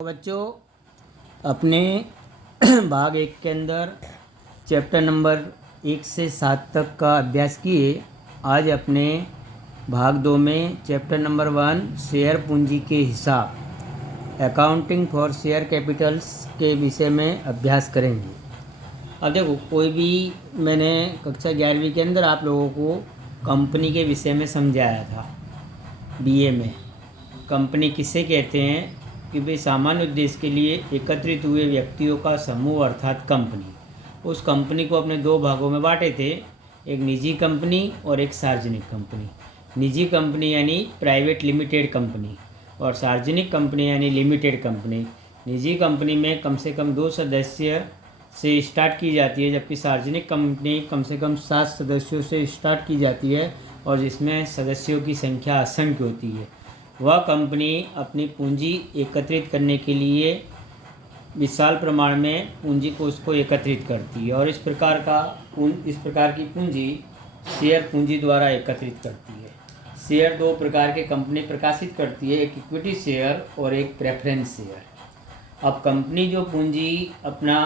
तो बच्चों अपने भाग 1 के अंदर चैप्टर नंबर 1 से 7 तक का अभ्यास किए। आज अपने भाग 2 में चैप्टर नंबर 1 शेयर पूंजी के हिसाब अकाउंटिंग फॉर शेयर कैपिटल्स के विषय में अभ्यास करेंगे। अब देखो, कोई भी मैंने कक्षा 11वीं के अंदर आप लोगों को कंपनी के विषय में समझाया था। बीए में कंपनी किसे कहते हैं कि भाई सामान्य उद्देश्य के लिए एकत्रित हुए व्यक्तियों का समूह अर्थात कंपनी। उस कंपनी को अपने 2 भागों में बांटे थे, एक निजी कंपनी और एक सार्वजनिक कंपनी। निजी कंपनी यानी प्राइवेट लिमिटेड कंपनी और सार्वजनिक कंपनी यानी लिमिटेड कंपनी। निजी कंपनी में कम से कम 2 सदस्य से स्टार्ट की जाती है, जबकि सार्वजनिक कंपनी कम से कम 7 सदस्यों से स्टार्ट की जाती है और जिसमें सदस्यों की संख्या असंख्य होती है। वह कंपनी अपनी पूंजी एकत्रित करने के लिए विशाल प्रमाण में पूंजी को उसको एकत्रित करती है और इस प्रकार की पूंजी शेयर पूंजी द्वारा एकत्रित करती है। शेयर 2 प्रकार के कंपनी प्रकाशित करती है, एक इक्विटी शेयर और एक प्रेफरेंस शेयर। अब कंपनी जो पूंजी अपना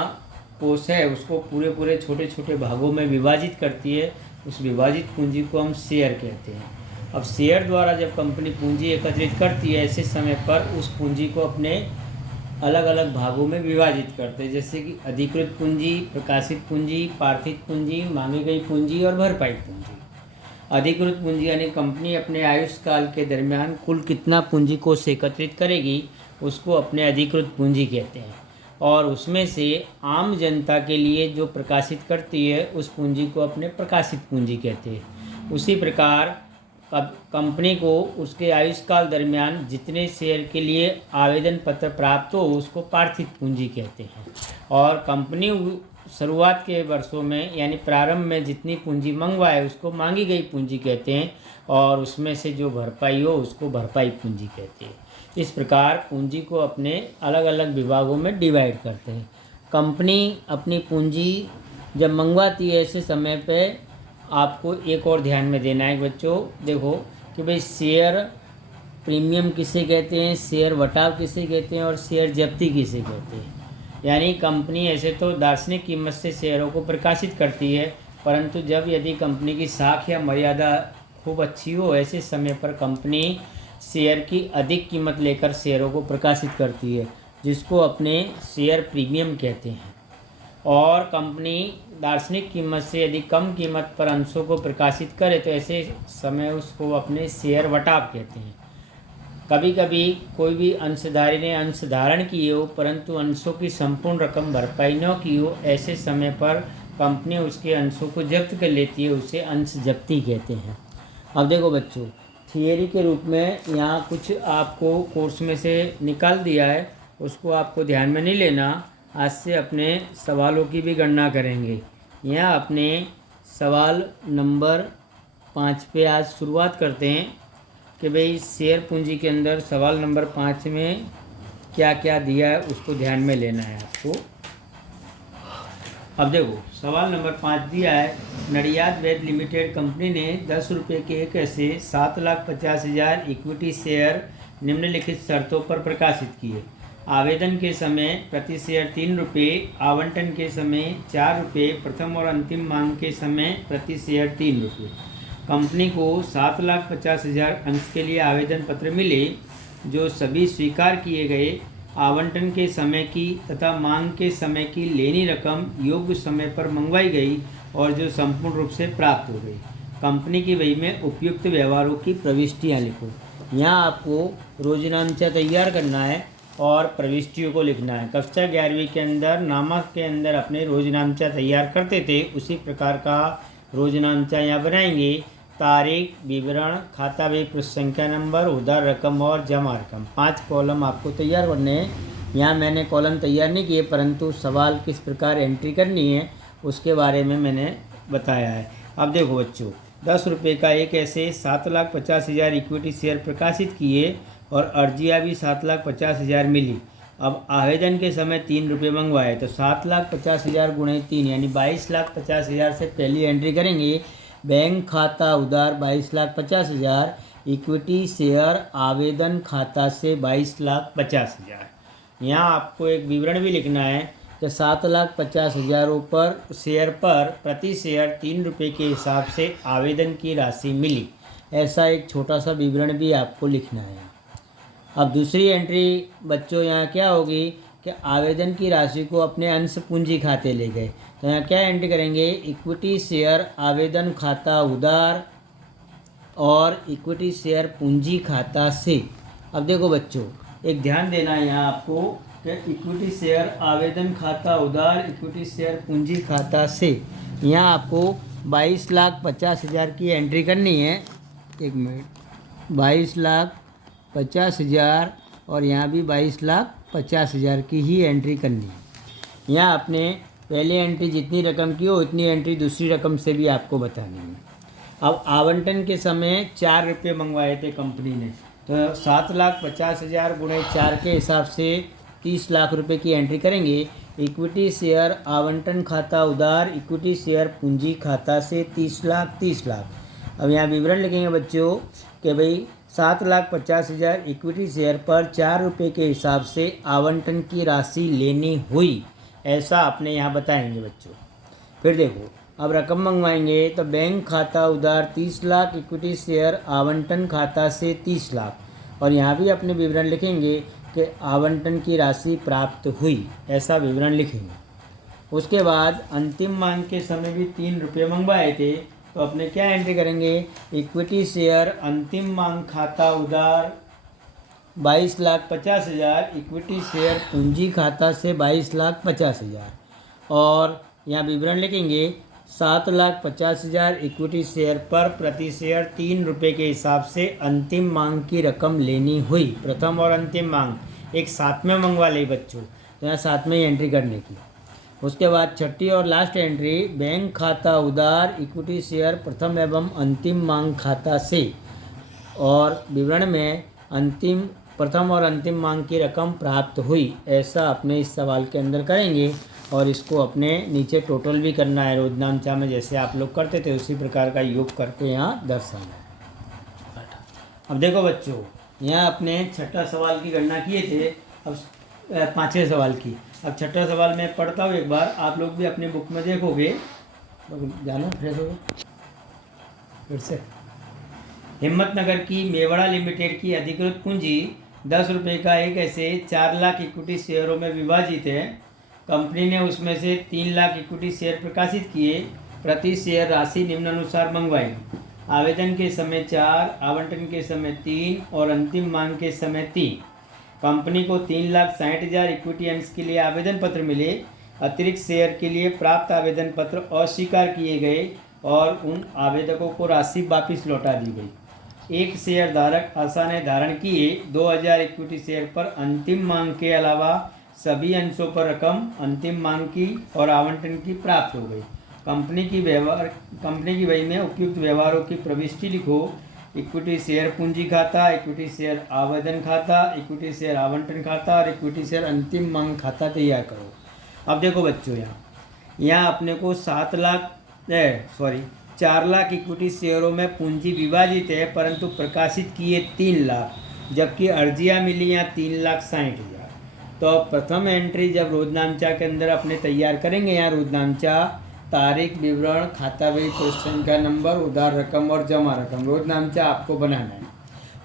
कोष है उसको पूरे छोटे छोटे भागों में विभाजित करती है, उस विभाजित पूंजी को हम शेयर कहते हैं। अब शेयर द्वारा जब कंपनी पूंजी एकत्रित करती है, ऐसे समय पर उस पूंजी को अपने अलग अलग भागों में विभाजित करते हैं, जैसे कि अधिकृत पूंजी, प्रकाशित पूंजी, पार्थिव पूंजी, मांगी गई पूंजी और भरपाई पूंजी। अधिकृत पूंजी यानी कंपनी अपने आयुष्काल के दरमियान कुल कितना पूंजी कोष एकत्रित करेगी उसको अपने अधिकृत पूंजी कहते हैं और उसमें से आम जनता के लिए जो प्रकाशित करती है उस पूंजी को अपने प्रकाशित पूंजी कहते हैं। उसी प्रकार कंपनी को उसके आयुष्काल दरमियान जितने शेयर के लिए आवेदन पत्र प्राप्त हो उसको पार्थिव पूंजी कहते हैं और कंपनी शुरुआत के वर्षों में यानी प्रारंभ में जितनी पूंजी मंगवाए उसको मांगी गई पूंजी कहते हैं और उसमें से जो भरपाई हो उसको भरपाई पूंजी कहते हैं। इस प्रकार पूंजी को अपने अलग अलग विभागों में डिवाइड करते हैं। कंपनी अपनी पूंजी जब मंगवाती है ऐसे समय पे आपको एक और ध्यान में देना है बच्चों। देखो कि भाई शेयर प्रीमियम किसे कहते हैं, शेयर वटाव किसे कहते हैं और शेयर जब्ती किसे कहते हैं। यानी कंपनी ऐसे तो दार्शनिक कीमत से शेयरों को प्रकाशित करती है, परंतु जब यदि कंपनी की साख या मर्यादा खूब अच्छी हो ऐसे समय पर कंपनी शेयर की अधिक कीमत लेकर शेयरों को प्रकाशित करती है, जिसको अपने शेयर प्रीमियम कहते हैं। और कंपनी दार्शनिक कीमत से यदि कम कीमत पर अंशों को प्रकाशित करे तो ऐसे समय उसको अपने शेयर वटाव कहते हैं। कभी कभी कोई भी अंशधारी ने अंश धारण किए हो परंतु अंशों की संपूर्ण रकम भरपाई न की हो, ऐसे समय पर कंपनी उसके अंशों को जब्त कर लेती है, उसे अंश जब्ती कहते हैं। अब देखो बच्चों, थियरी के रूप में यहाँ कुछ आपको कोर्स में से निकाल दिया है, उसको आपको ध्यान में नहीं लेना। आज से अपने सवालों की भी गणना करेंगे। यहाँ अपने सवाल नंबर 5 पे आज शुरुआत करते हैं कि भाई शेयर पूंजी के अंदर सवाल नंबर 5 में क्या क्या दिया है उसको ध्यान में लेना है आपको। अब देखो सवाल नंबर 5 दिया है, नडियाद वैद लिमिटेड कंपनी ने 10 रुपये के एक ऐसे 7,50,000 इक्विटी शेयर निम्नलिखित शर्तों पर प्रकाशित किए। आवेदन के समय प्रति शेयर 3 रुपये, आवंटन के समय 4 रुपये, प्रथम और अंतिम मांग के समय प्रति शेयर 3 रुपये। कंपनी को 7,50,000 अंश के लिए आवेदन पत्र मिले जो सभी स्वीकार किए गए। आवंटन के समय की तथा मांग के समय की लेनी रकम योग्य समय पर मंगवाई गई और जो संपूर्ण रूप से प्राप्त हो गई। कंपनी की बही में उपयुक्त व्यवहारों की प्रविष्टियाँ लिखो। यहाँ आपको रोजनामचा तैयार करना है और प्रविष्टियों को लिखना है। कक्षा 11वीं के अंदर नामक के अंदर अपने रोजनामचा तैयार करते थे, उसी प्रकार का रोजनामचा यहाँ बनाएंगे। तारीख, विवरण, खाता बही, पृष्ठ संख्या नंबर, उधार रकम और जमा रकम, 5 कॉलम आपको तैयार करने हैं। यहाँ मैंने कॉलम तैयार नहीं किए परंतु सवाल किस प्रकार एंट्री करनी है उसके बारे में मैंने बताया है। अब देखो बच्चों, 10 रुपये का एक ऐसे 7,50,000 इक्विटी शेयर प्रकाशित किए और अर्जियाँ भी 7,50,000 मिली। अब आवेदन के समय 3 रुपये मंगवाए तो 7,50,000 गुणे 3 यानी 22,50,000 से पहली एंट्री करेंगे। बैंक खाता उधार 22,50,000, इक्विटी शेयर आवेदन खाता से 22,50,000। यहाँ आपको एक विवरण भी लिखना है कि 7,50,000 पर शेयर पर प्रति शेयर 3 रुपये के हिसाब से आवेदन की राशि मिली, ऐसा एक छोटा सा विवरण भी आपको लिखना है। अब दूसरी एंट्री बच्चों यहाँ क्या होगी कि आवेदन की राशि को अपने अंश पूंजी खाते ले गए, तो यहाँ क्या एंट्री करेंगे, इक्विटी शेयर आवेदन खाता उधार और इक्विटी शेयर पूंजी खाता से। अब देखो बच्चों, एक ध्यान देना है यहाँ आपको कि इक्विटी शेयर आवेदन खाता उधार इक्विटी शेयर पूंजी खाता से, यहाँ आपको 22,50,000 की एंट्री करनी है। एक मिनट, 22,50,000 और यहाँ भी 22,50,000 की ही एंट्री करनी है। यहाँ आपने पहली एंट्री जितनी रकम की हो उतनी एंट्री दूसरी रकम से भी आपको बतानी है। अब आवंटन के समय 4 रुपये मंगवाए थे कंपनी ने, तो 7,50,000 गुणे 4 के हिसाब से 30 लाख रुपए की एंट्री करेंगे। इक्विटी शेयर आवंटन खाता उधार इक्विटी शेयर पूंजी खाता से 30 लाख। अब यहाँ विवरण लिखेंगे बच्चों कि भाई 7,50,000 इक्विटी शेयर पर 4 रुपये के हिसाब से आवंटन की राशि लेनी हुई, ऐसा आपने यहाँ बताएंगे बच्चों। फिर देखो, अब रकम मंगवाएंगे तो बैंक खाता उधार 30 लाख इक्विटी शेयर आवंटन खाता से 30 लाख, और यहाँ भी अपने विवरण लिखेंगे कि आवंटन की राशि प्राप्त हुई, ऐसा विवरण लिखेंगे। उसके बाद अंतिम मांग के समय भी 3 रुपये मंगवाए थे, तो अपने क्या एंट्री करेंगे, इक्विटी शेयर अंतिम मांग खाता उधार 22,50,000 इक्विटी शेयर पूंजी खाता से 22,50,000, और यहाँ विवरण लिखेंगे 7,50,000 इक्विटी शेयर पर प्रति शेयर 3 रुपये के हिसाब से अंतिम मांग की रकम लेनी हुई। प्रथम और अंतिम मांग एक साथ में मंगवा ले बच्चों, तो यहाँ साथ में ही एंट्री करने की। उसके बाद छठी और लास्ट एंट्री, बैंक खाता उधार इक्विटी शेयर प्रथम एवं अंतिम मांग खाता से, और विवरण में प्रथम और अंतिम मांग की रकम प्राप्त हुई, ऐसा अपने इस सवाल के अंदर करेंगे। और इसको अपने नीचे टोटल भी करना है, रोजनामचा में जैसे आप लोग करते थे उसी प्रकार का योग करके यहाँ दर्शाना है। अब देखो बच्चों, यहाँ अपने छठा सवाल की गणना किए थे, अब पाँचवें सवाल की। अब छठा सवाल मैं पढ़ता हूँ एक बार, आप लोग भी अपने बुक में देखोगे। जानो फ्रेश हो फिर से। हिम्मतनगर की मेवाड़ा लिमिटेड की अधिकृत पूंजी 10 रुपये का एक ऐसे 4 लाख इक्विटी शेयरों में विभाजित है। कंपनी ने उसमें से 3 लाख इक्विटी शेयर प्रकाशित किए। प्रति शेयर राशि निम्नानुसार मंगवाई। आवेदन के समय 4, आवंटन के समय 3 और अंतिम मांग के समय 3। कंपनी को 3,60,000 इक्विटी अंश के लिए आवेदन पत्र मिले। अतिरिक्त शेयर के लिए प्राप्त आवेदन पत्र अस्वीकार किए गए और उन आवेदकों को राशि वापस लौटा दी गई। एक शेयर धारक आशा ने धारण किए 2,000 इक्विटी शेयर पर अंतिम मांग के अलावा सभी अंशों पर रकम अंतिम मांग की और आवंटन की प्राप्त हो गई। कंपनी की बही में उपयुक्त व्यवहारों की प्रविष्टि लिखो। इक्विटी शेयर पूंजी खाता, इक्विटी शेयर आवेदन खाता, इक्विटी शेयर आवंटन खाता और इक्विटी शेयर अंतिम मांग खाता तैयार करो। अब देखो बच्चों, यहाँ अपने को 4 लाख इक्विटी शेयरों में पूंजी विभाजित है, परंतु प्रकाशित किए 3 लाख, जबकि अर्जियाँ मिली यहाँ 3,60,000। तो प्रथम एंट्री जब रोजनामचा के अंदर अपने तैयार करेंगे, यहाँ रोजनामचा, तारीख, विवरण, खाता बही, क्वेश्चन का नंबर, उधार रकम और जमा रकम, रोजनामचा आपको बनाना है।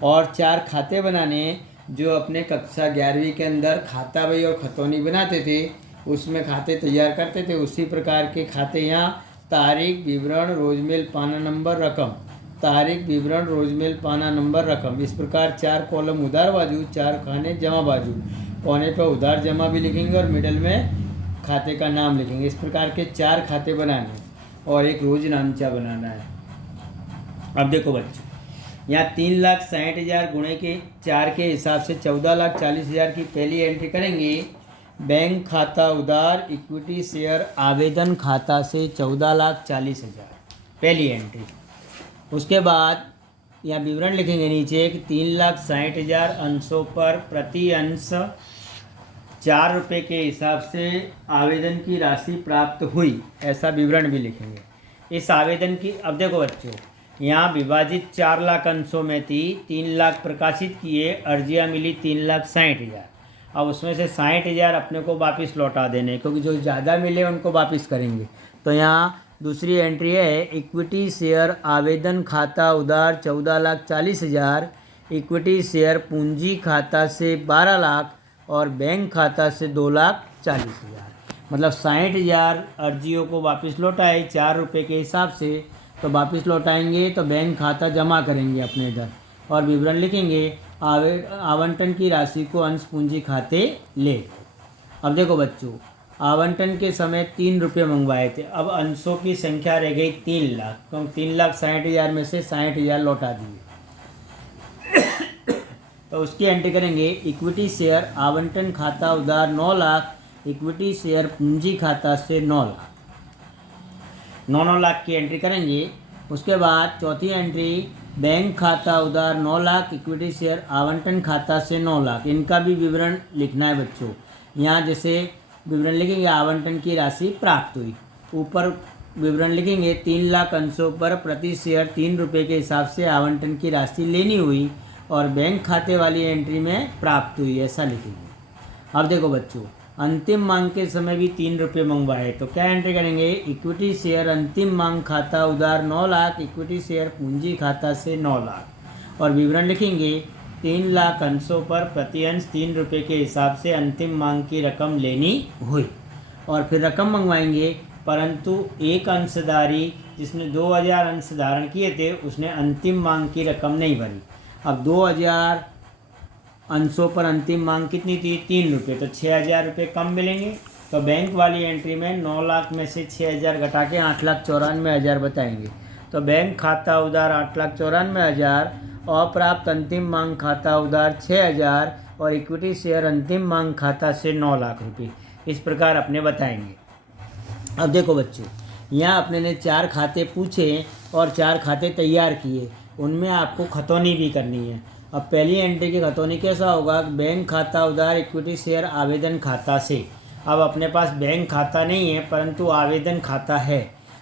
और 4 खाते बनाने, जो अपने कक्षा 11वीं के अंदर खाता बही और खतौनी बनाते थे, उसमें खाते तैयार करते थे, उसी प्रकार के खाते यहाँ तारीख, विवरण, रोजमेल, पाना नंबर, रकम, तारीख, विवरण, रोजमेल, पाना नंबर, रकम, इस प्रकार 4 कॉलम उधार बाजू, 4 खाने जमा बाजू, कोने पर उधार जमा भी लिखेंगे और मिडल में खाते का नाम लिखेंगे। इस प्रकार के 4 खाते बनाने और एक रोजनामचा बनाना है। अब देखो बच्चों, यहाँ 3,60,000 गुणे के 4 के हिसाब से 14,40,000 की पहली एंट्री करेंगे। बैंक खाता उधार इक्विटी शेयर आवेदन खाता से 14,40,000 पहली एंट्री। उसके बाद यहाँ विवरण लिखेंगे नीचे कि 3,60,000 अंशों पर प्रति अंश 4 रुपये के हिसाब से आवेदन की राशि प्राप्त हुई, ऐसा विवरण भी लिखेंगे। इस आवेदन की, अब देखो बच्चों, यहाँ विभाजित 4 लाख अंशों में थी, 3 लाख प्रकाशित किए, अर्जियाँ मिली 3,60,000। अब उसमें से 60,000 अपने को वापस लौटा देने, क्योंकि जो ज़्यादा मिले उनको वापस करेंगे। तो यहाँ दूसरी एंट्री है, इक्विटी शेयर आवेदन खाता उधार 14,40,000, इक्विटी शेयर पूंजी खाता से 12 लाख और बैंक खाता से 2,40,000। मतलब 60,000 अर्जियों को वापस लौटाए 4 रुपये के हिसाब से, तो वापस लौटाएंगे तो बैंक खाता जमा करेंगे अपने इधर और विवरण लिखेंगे, आवंटन की राशि को अंश पूंजी खाते ले। अब देखो बच्चों, आवंटन के समय 3 रुपये मंगवाए थे, अब अंशों की संख्या रह गई 3 लाख, तो 3,60,000 में से 60,000 लौटा दिए। तो उसकी एंट्री करेंगे, इक्विटी शेयर आवंटन खाता उधार 9 लाख, इक्विटी शेयर पूंजी खाता से 9 लाख, 9 लाख की एंट्री करेंगे। उसके बाद चौथी एंट्री, बैंक खाता उधार 9 लाख, इक्विटी शेयर आवंटन खाता से 9 लाख। इनका भी विवरण लिखना है बच्चों। यहाँ जैसे विवरण लिखेंगे, आवंटन की राशि प्राप्त हुई, ऊपर विवरण लिखेंगे 3 लाख अंशों पर प्रति शेयर 3 रुपये के हिसाब से आवंटन की राशि लेनी हुई और बैंक खाते वाली एंट्री में प्राप्त हुई, ऐसा लिखेंगे। अब देखो बच्चों, अंतिम मांग के समय भी 3 रुपये मंगवाए, तो क्या एंट्री करेंगे, इक्विटी शेयर अंतिम मांग खाता उधार 9 लाख, इक्विटी शेयर पूंजी खाता से 9 लाख और विवरण लिखेंगे 3 लाख अंशों पर प्रति अंश 3 रुपये के हिसाब से अंतिम मांग की रकम लेनी हुई और फिर रकम मंगवाएंगे, परंतु एक अंशधारी जिसने 2,000 अंश धारण किए थे उसने अंतिम मांग की रकम नहीं भरी। अब 2,000 अंशों पर अंतिम मांग कितनी थी, 3 रुपये, तो 6,000 रुपये कम मिलेंगे। तो बैंक वाली एंट्री में 9 लाख में से 6,000 घटा के 8,94,000 बताएंगे। तो बैंक खाता उधार 8,94,000, अप्राप्त अंतिम मांग खाता उधार 6,000 और इक्विटी शेयर अंतिम मांग खाता से 9 लाख रुपये। इस प्रकार अपने बताएंगे। अब देखो बच्चों, यहाँ अपने ने 4 खाते पूछे और 4 खाते तैयार किए, उनमें आपको खतौनी भी करनी है। अब पहली एंट्री की खतौनी कैसा होगा, बैंक खाता उधार इक्विटी शेयर आवेदन खाता से। अब अपने पास बैंक खाता नहीं है परंतु आवेदन खाता है,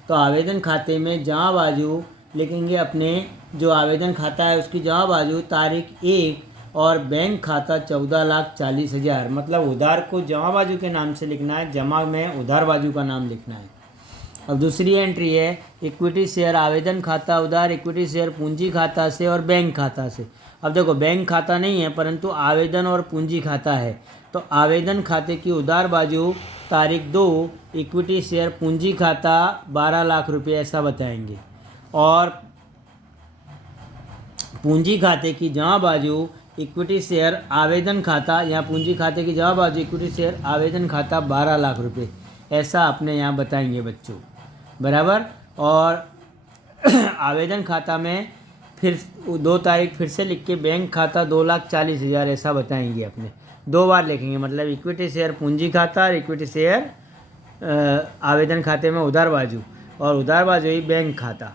तो आवेदन खाते में जहाँ बाजू लिखेंगे अपने जो आवेदन खाता है उसकी जहाँ बाजू तारीख 1 और बैंक खाता 14,40,000, मतलब उधार को जमा बाजू के नाम से लिखना है, जमा में उधार बाजू का नाम लिखना है। अब दूसरी एंट्री है, इक्विटी शेयर आवेदन खाता उधार इक्विटी शेयर पूंजी खाता से और बैंक खाता से। अब देखो, बैंक खाता नहीं है परंतु आवेदन और पूंजी खाता है, तो आवेदन खाते की उधार बाजू तारीख 2, इक्विटी शेयर पूंजी खाता 12 लाख रुपये ऐसा बताएंगे और पूंजी खाते की जमा बाजू इक्विटी शेयर आवेदन खाता या पूंजी खाते की जमा बाजू इक्विटी शेयर आवेदन खाता 12 लाख रुपये ऐसा अपने यहाँ बताएंगे बच्चों, बराबर। और आवेदन खाता में फिर 2 तारीख फिर से लिख के बैंक खाता 2,40,000 ऐसा बताएंगे अपने, 2 बार लिखेंगे, मतलब इक्विटी शेयर पूंजी खाता और इक्विटी शेयर आवेदन खाते में उधार बाजू और उधार बाजू ही बैंक खाता।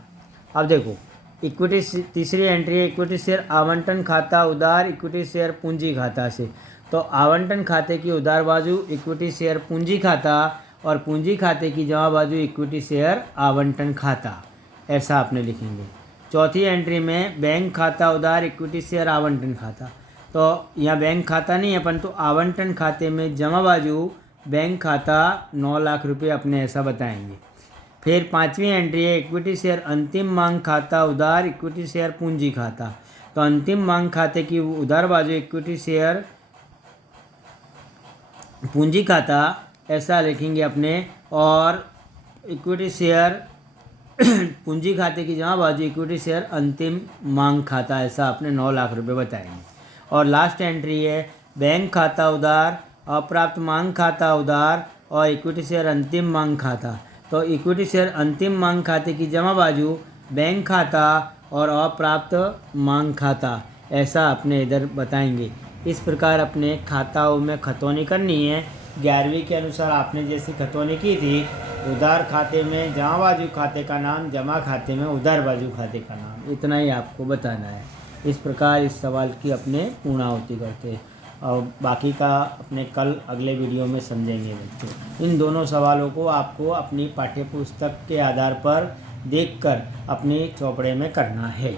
अब देखो, इक्विटी तीसरी एंट्री है, इक्विटी शेयर आवंटन खाता उधार इक्विटी शेयर पूंजी खाता से। तो आवंटन खाते की उधार बाजू इक्विटी शेयर पूंजी खाता और पूंजी खाते की जमा बाजू इक्विटी शेयर आवंटन खाता, ऐसा आपने लिखेंगे। चौथी एंट्री में बैंक खाता उधार इक्विटी शेयर आवंटन खाता, तो यहाँ बैंक खाता नहीं है परंतु आवंटन खाते में जमा बाजू बैंक खाता 9 लाख रुपये अपने ऐसा बताएंगे। फिर 5वीं एंट्री है, इक्विटी शेयर अंतिम मांग खाता उधार इक्विटी शेयर पूंजी खाता, तो अंतिम मांग खाते की उधार बाजू इक्विटी शेयर पूंजी खाता ऐसा लिखेंगे अपने और इक्विटी शेयर पूंजी खाते की जमा बाजू इक्विटी शेयर अंतिम मांग खाता ऐसा अपने 9 लाख रुपए बताएंगे। और लास्ट एंट्री है, बैंक खाता उधार अप्राप्त मांग खाता उधार और इक्विटी शेयर अंतिम मांग खाता, तो इक्विटी शेयर अंतिम मांग खाते की जमा बाजू बैंक खाता और अप्राप्त मांग खाता ऐसा अपने इधर बताएंगे। इस प्रकार अपने खाताओं में खतौनी करनी है। 11वीं के अनुसार आपने जैसी खतौनी की थी, उधार खाते में जमा बाजू खाते का नाम, जमा खाते में उधार बाजू खाते का नाम, इतना ही आपको बताना है। इस प्रकार इस सवाल की अपने पूर्णाहुति करते हैं और बाकी का अपने कल अगले वीडियो में समझेंगे बच्चों। इन दोनों सवालों को आपको अपनी पाठ्य पुस्तक के आधार पर देखकर अपने चौपड़े में करना है।